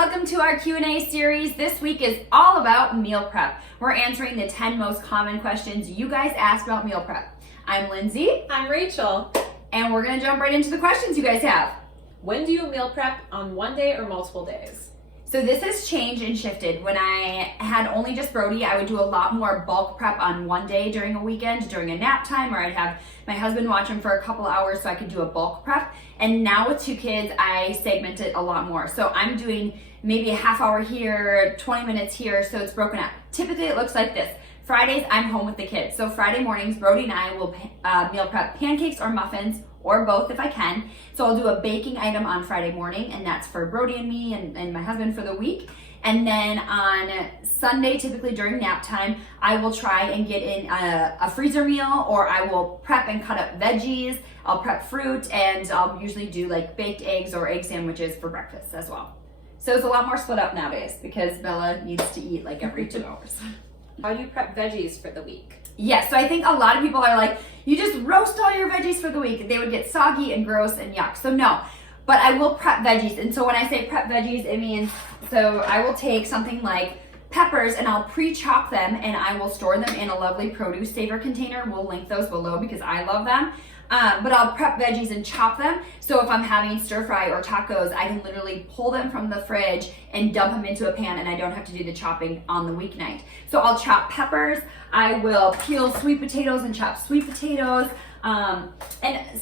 welcome to our Q&A series. This week is all about meal prep. We're answering the 10 most common questions you guys ask about meal prep. I'm Lindsay. I'm Rachel. And we're gonna jump right into the questions you guys have. When do you meal prep, on one day or multiple days? So this has changed and shifted. When I had only just Brody, I would do a lot more bulk prep on one day during a weekend, during a nap time, or I'd have my husband watch him for a couple hours so I could do a bulk prep. And now with 2 kids, I segment it a lot more. So I'm doing maybe a half hour here, 20 minutes here, so it's broken up. Typically it looks like this. Fridays, I'm home with the kids. So Friday mornings, Brody and I will meal prep pancakes or muffins, or both if I can. So I'll do a baking item on Friday morning, and that's for Brody and me and my husband for the week. And then on Sunday, typically during nap time, I will try and get in a freezer meal, or I will prep and cut up veggies. I'll prep fruit, and I'll usually do like baked eggs or egg sandwiches for breakfast as well. So it's a lot more split up nowadays because Bella needs to eat like every 2 hours. How do you prep veggies for the week? Yes, so I think a lot of people are like, you just roast all your veggies for the week. They would get soggy and gross and yuck. So no, but I will prep veggies. And so when I say prep veggies, it means, so I will take something like peppers and I'll pre-chop them and I will store them in a lovely produce saver container. We'll link those below because I love them. But I'll prep veggies and chop them. So if I'm having stir fry or tacos, I can literally pull them from the fridge and dump them into a pan, and I don't have to do the chopping on the weeknight. So I'll chop peppers. I will peel sweet potatoes and chop sweet potatoes. And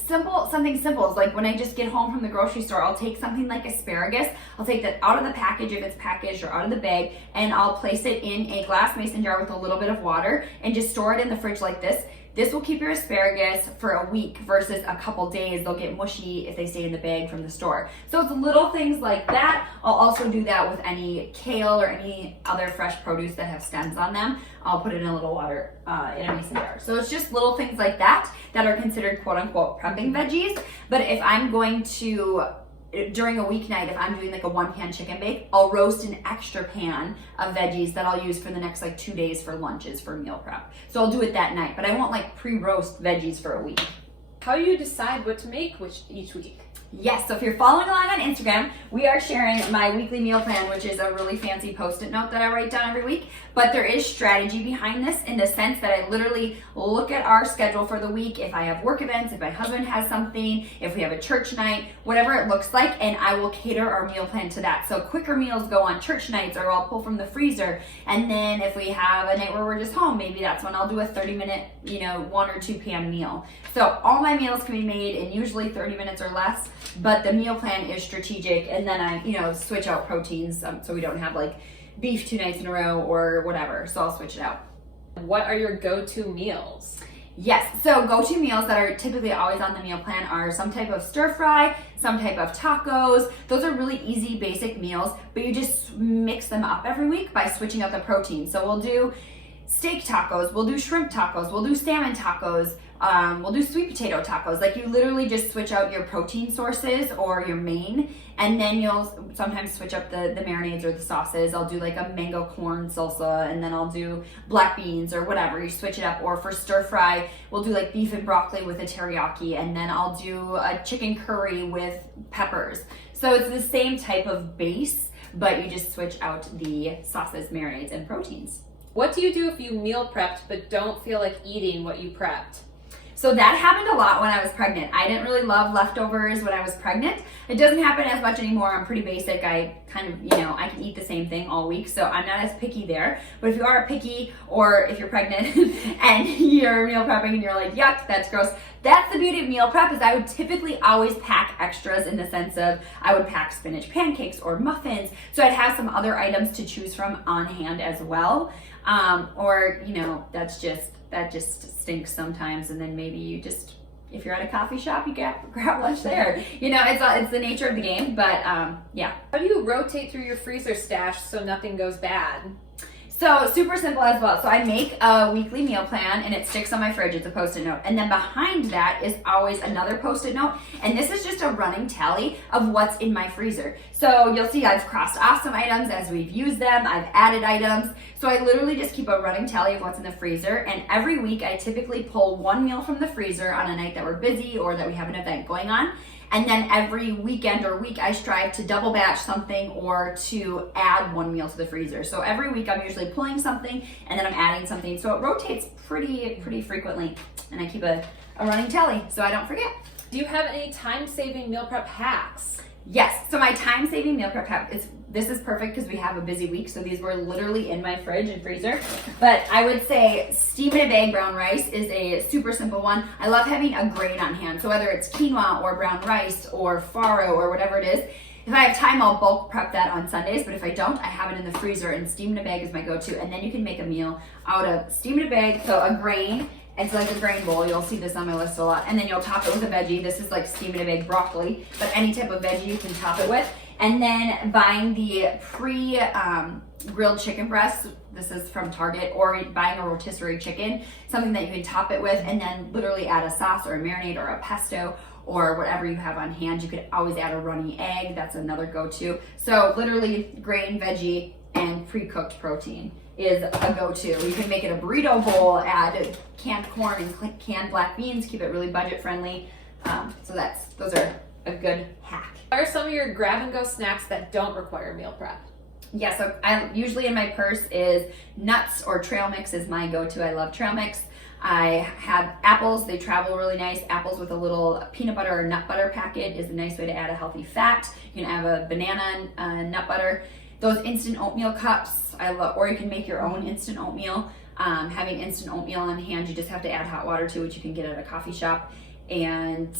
something simple is like when I just get home from the grocery store, I'll take something like asparagus. I'll take that out of the package if it's packaged or out of the bag, and I'll place it in a glass mason jar with a little bit of water and just store it in the fridge like this. This will keep your asparagus for a week versus a couple days. They'll get mushy if they stay in the bag from the store. So it's little things like that. I'll also do that with any kale or any other fresh produce that have stems on them. I'll put it in a little water in a mason jar. So it's just little things like that that are considered quote unquote prepping veggies. But if I'm going to, during a weeknight, if I'm doing like a 1-pan chicken bake, I'll roast an extra pan of veggies that I'll use for the next like 2 days for lunches for meal prep. So I'll do it that night, but I won't like pre-roast veggies for a week. How do you decide what to make each week? Yes, so if you're following along on Instagram, we are sharing my weekly meal plan, which is a really fancy post-it note that I write down every week. But there is strategy behind this in the sense that I literally look at our schedule for the week, if I have work events, if my husband has something, if we have a church night, whatever it looks like, and I will cater our meal plan to that. So quicker meals go on church nights, or I'll pull from the freezer. And then if we have a night where we're just home, maybe that's when I'll do a 30-minute, 1 or 2 p.m. meal. So all my meals can be made in usually 30 minutes or less, but the meal plan is strategic, and then I, switch out proteins so we don't have like beef 2 nights in a row or whatever. So I'll switch it out. What are your go-to meals? Yes, so go-to meals that are typically always on the meal plan are some type of stir fry, some type of tacos. Those are really easy, basic meals, but you just mix them up every week by switching out the protein. So we'll do steak tacos, we'll do shrimp tacos, we'll do salmon tacos, we'll do sweet potato tacos. Like you literally just switch out your protein sources or your main, and then you'll sometimes switch up the marinades or the sauces. I'll do like a mango corn salsa, and then I'll do black beans or whatever. You switch it up. Or for stir fry, we'll do like beef and broccoli with a teriyaki, and then I'll do a chicken curry with peppers. So it's the same type of base, but you just switch out the sauces, marinades, and proteins. What do you do if you meal prepped but don't feel like eating what you prepped? So that happened a lot when I was pregnant. I didn't really love leftovers when I was pregnant. It doesn't happen as much anymore. I'm pretty basic. I kind of, I can eat the same thing all week, so I'm not as picky there. But if you are picky, or if you're pregnant and you're meal prepping and you're like, yuck, that's gross. That's the beauty of meal prep, is I would typically always pack extras, in the sense of I would pack spinach pancakes or muffins. So I'd have some other items to choose from on hand as well. That just stinks sometimes, and then maybe you just, if you're at a coffee shop, you grab lunch there. It's the nature of the game, but yeah. How do you rotate through your freezer stash so nothing goes bad? So super simple as well. So I make a weekly meal plan and it sticks on my fridge. It's a Post-it note. And then behind that is always another Post-it note. And this is just a running tally of what's in my freezer. So you'll see I've crossed off some items as we've used them. I've added items. So I literally just keep a running tally of what's in the freezer. And every week I typically pull one meal from the freezer on a night that we're busy or that we have an event going on. And then every weekend or week I strive to double batch something or to add one meal to the freezer. So every week I'm usually pulling something and then I'm adding something. So it rotates pretty frequently, and I keep a running tally so I don't forget. Do you have any time-saving meal prep hacks? Yes, so my time-saving meal prep hack this is perfect because we have a busy week, so these were literally in my fridge and freezer. But I would say steam in a bag brown rice is a super simple one. I love having a grain on hand, so whether it's quinoa or brown rice or farro or whatever it is, if I have time, I'll bulk prep that on Sundays, but if I don't, I have it in the freezer, and steam in a bag is my go-to. And then you can make a meal out of steam in a bag, so a grain. It's like a grain bowl. You'll see this on my list a lot. And then you'll top it with a veggie. This is like steam in a bag broccoli, but any type of veggie you can top it with. And then buying the grilled chicken breasts. This is from Target, or buying a rotisserie chicken, something that you can top it with, and then literally add a sauce or a marinade or a pesto or whatever you have on hand. You could always add a runny egg. That's another go-to. So literally grain, veggie, and pre-cooked protein is a go-to. You can make it a burrito bowl, add canned corn and canned black beans, keep it really budget friendly. So those are a good hack. What are some of your grab-and-go snacks that don't require meal prep? Yeah, so I usually in my purse is nuts, or trail mix is my go-to. I love trail mix. I have apples. They travel really nice. Apples with a little peanut butter or nut butter packet is a nice way to add a healthy fat. You can have a banana nut butter. Those instant oatmeal cups, I love, or you can make your own instant oatmeal. Having instant oatmeal on hand, you just have to add hot water to it. You can get it at a coffee shop. And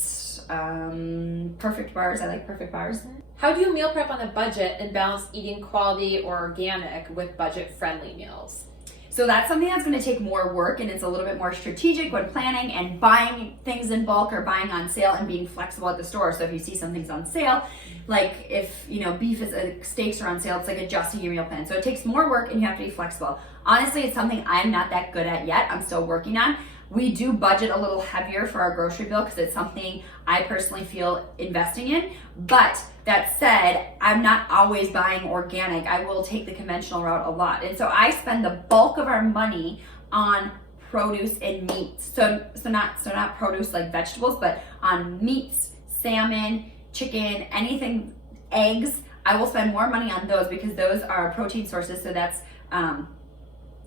Perfect bars. I like Perfect bars. How do you meal prep on a budget and balance eating quality or organic with budget-friendly meals? So that's something that's going to take more work, and it's a little bit more strategic when planning and buying things in bulk or buying on sale and being flexible at the store. So if you see something's on sale, like if beef steaks are on sale, it's like adjusting your meal plan. So it takes more work and you have to be flexible. Honestly, it's something I'm not that good at yet. I'm still working on. We do budget a little heavier for our grocery bill because it's something I personally feel investing in. But that said, I'm not always buying organic. I will take the conventional route a lot. And so I spend the bulk of our money on produce and meats. So not produce like vegetables, but on meats, salmon, chicken, anything, eggs. I will spend more money on those because those are protein sources. So that's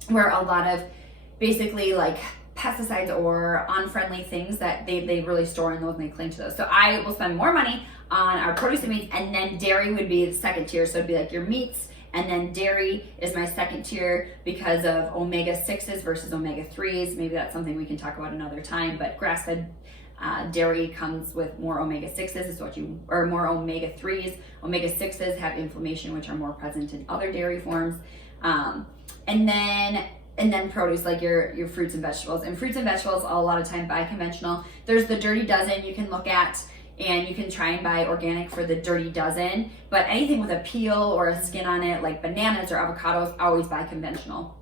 where a lot of basically like pesticides or unfriendly things that they really store in those and they cling to those. So I will spend more money on our produce and meats, and then dairy would be the second tier. So it'd be like your meats, and then dairy is my second tier because of omega-6s versus omega-3s. Maybe that's something we can talk about another time, but grass-fed dairy comes with more omega-6s, or more omega-3s. Omega-6s have inflammation, which are more present in other dairy forms. And then produce, like your fruits and vegetables. And fruits and vegetables, a lot of time buy conventional. There's the Dirty Dozen you can look at, and you can try and buy organic for the Dirty Dozen. But anything with a peel or a skin on it, like bananas or avocados, always buy conventional.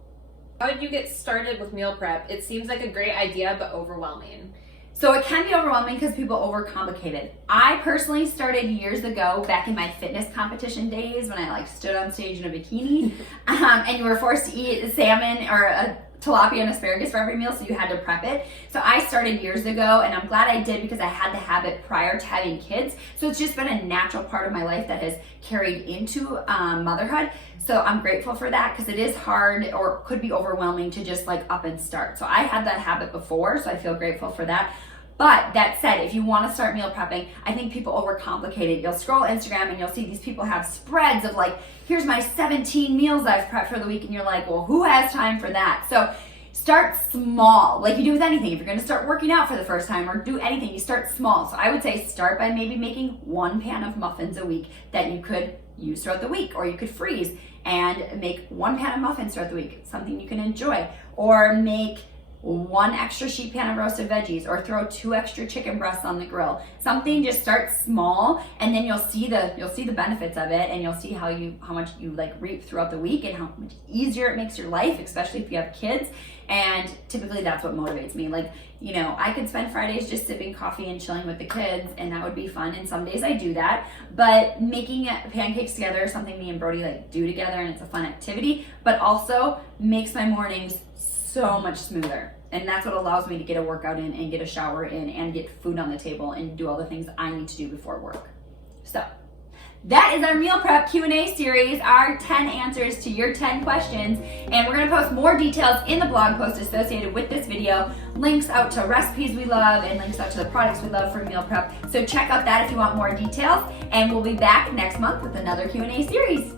How did you get started with meal prep? It seems like a great idea, but overwhelming. So it can be overwhelming because people overcomplicate it. I personally started years ago, back in my fitness competition days, when I stood on stage in a bikini, and you were forced to eat salmon or a tilapia and asparagus for every meal, so you had to prep it. So I started years ago, and I'm glad I did because I had the habit prior to having kids. So it's just been a natural part of my life that has carried into motherhood. So I'm grateful for that because it is hard or could be overwhelming to just up and start. So I had that habit before, so I feel grateful for that. But that said, if you want to start meal prepping, I think people overcomplicate it. You'll scroll Instagram and you'll see these people have spreads of here's my 17 meals I've prepped for the week, and you're like, well, who has time for that? So start small, like you do with anything. If you're going to start working out for the first time or do anything, you start small. So I would say start by maybe making 1 pan of muffins a week that you could use throughout the week, or you could freeze and make 1 pan of muffins throughout the week, something you can enjoy, or make 1 extra sheet pan of roasted veggies, or throw 2 extra chicken breasts on the grill. Something, just start small, and then you'll see the benefits of it, and you'll see how much you reap throughout the week, and how much easier it makes your life, especially if you have kids. And typically that's what motivates me. I could spend Fridays just sipping coffee and chilling with the kids, and that would be fun, and some days I do that. But making pancakes together is something me and Brody do together, and it's a fun activity, but also makes my mornings so much smoother. And that's what allows me to get a workout in and get a shower in and get food on the table and do all the things I need to do before work. So that is our meal prep Q&A series, our 10 answers to your 10 questions. And we're gonna post more details in the blog post associated with this video, links out to recipes we love and links out to the products we love for meal prep. So check out that if you want more details. And we'll be back next month with another Q&A series.